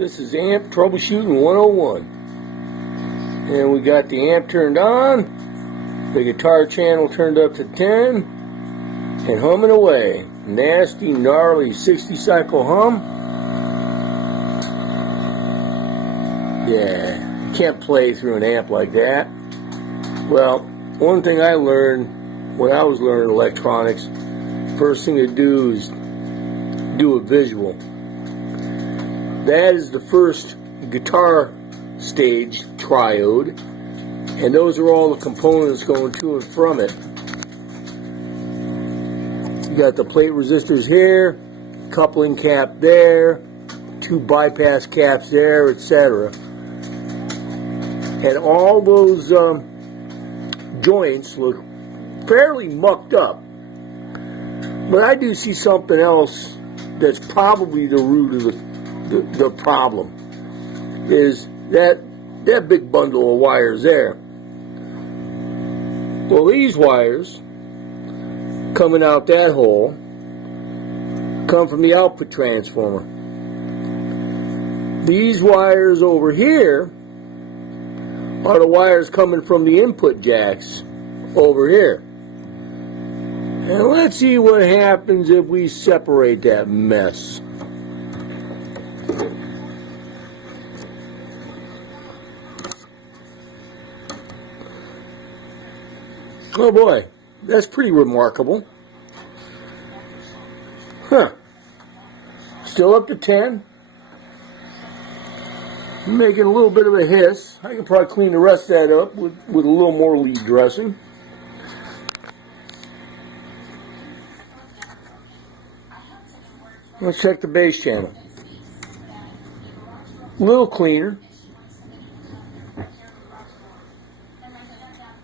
This is Amp Troubleshooting 101. And we got the amp turned on, the guitar channel turned up to 10, and humming away. Nasty, gnarly 60 cycle hum. Yeah, you can't play through an amp like that. Well, one thing I learned when I was learning electronics, first thing to do is do a visual. That is the first guitar stage triode, and those are all the components going to and from it. You got the plate resistors here, coupling cap there, two bypass caps there, etc. And all those joints look fairly mucked up. But I do see something else that's probably the root of the problem, is that big bundle of wires there. Well, these wires coming out that hole come from the output transformer. These wires over here are the wires coming from the input jacks over here. And let's see what happens if we separate that mess. Oh boy, that's pretty remarkable. Huh. Still up to 10. Making a little bit of a hiss. I can probably clean the rest of that up with a little more lead dressing. Let's check the bass channel. A little cleaner.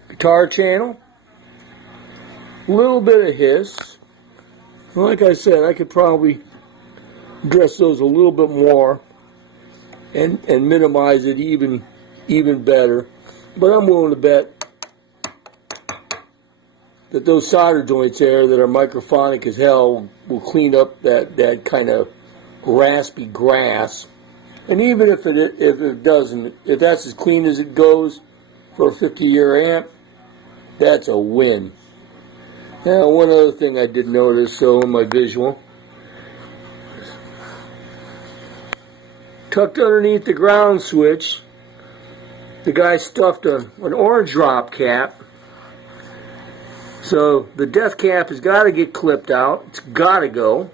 Guitar channel. A little bit of hiss. Like I said, I could probably dress those a little bit more and minimize it even better. But I'm willing to bet that those solder joints there that are microphonic as hell will clean up that kind of raspy grass. And even if it doesn't, if that's as clean as it goes for a 50-year amp, that's a win. Now, one other thing I did notice, in my visual, tucked underneath the ground switch, the guy stuffed an orange drop cap. So the death cap has got to get clipped out. It's got to go.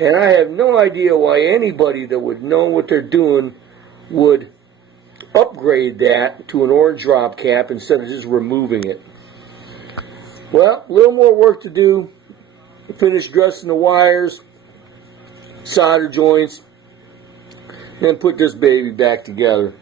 And I have no idea why anybody that would know what they're doing would upgrade that to an orange drop cap instead of just removing it. Well, a little more work to do. Finish dressing the wires, solder joints, and put this baby back together.